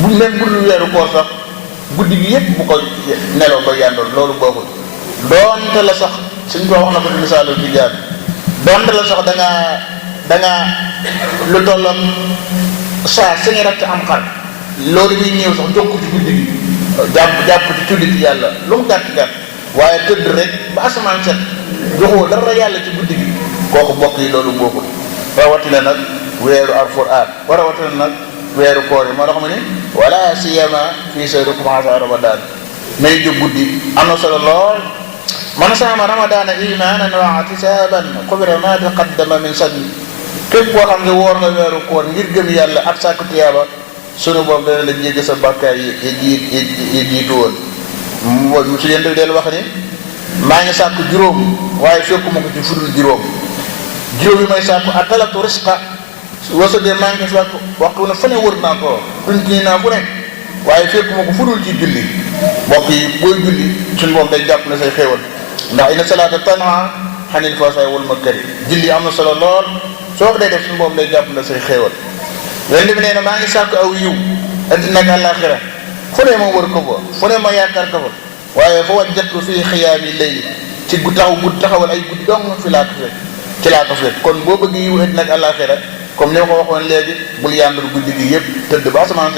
bu même bu dul weeru koor sax guddi gi yépp bu ko nelaw ba yàndoon loolu bokkul. doonte la sax suñ ko wax na ko ci misaalu bi jaar doonte la sax da ngaa lu tolloon saa sañu rakk am xar loolu muy ñëw sax jox ko ci guddi gi jàpp ci julli ci yàlla lu mu gàtt gàtt waaye tëdd rek ba asamaan set joxoo dara yàlla ci guddi gi kooku bokk yi loolu bokkul. rawatina nag weeru alxuraan rawatina nag weeru koor yi moo tax ma ni wala siyama fii sayrikum haza ramadan nay jóg guddi am na solo lool. man saama ramadana imanan wa ihtisaban xubira ma taqaddama min sanbi képp koo xam ne woor nga weeru koor ngir gëm yàlla ak sàkku tiyaaba sunu boobu dana la jégg sa bàkkaar yi jiitu woon. su yéen del wax ni maa ngi sàkku juróom waaye fekkuma ko ci fudul juróom yi may sàkku a talatu risqa wasa de maa ngi sàkku waxtu ne fa ne wër naa ko duñ nii naa fu ne waaye fekkuma ko fudul ci julli mbokk yi booy julli suñu moom day jàpp na say xéewal ndax inna salaata tanha anil fahsaa'i wal munkari julli am na solo lool soo ko day def suñu moom day jàpp na say xéewal. yonent bi nee na maa ngi sàkku aw yiw addina ak àllaaxira fu ne ma wër ko fa fu ne ma yaakaar ko fa waaye fa wajjatu fii xiyaami layli ci taxawal ay guddi dong fi laa ko fekk ci laa ko fekk kon boo bëgg yiw addina ak àllaaxira comme ni ma ko waxoon léegi bul yàndur guddi gi yëpp tëdd ba asamaan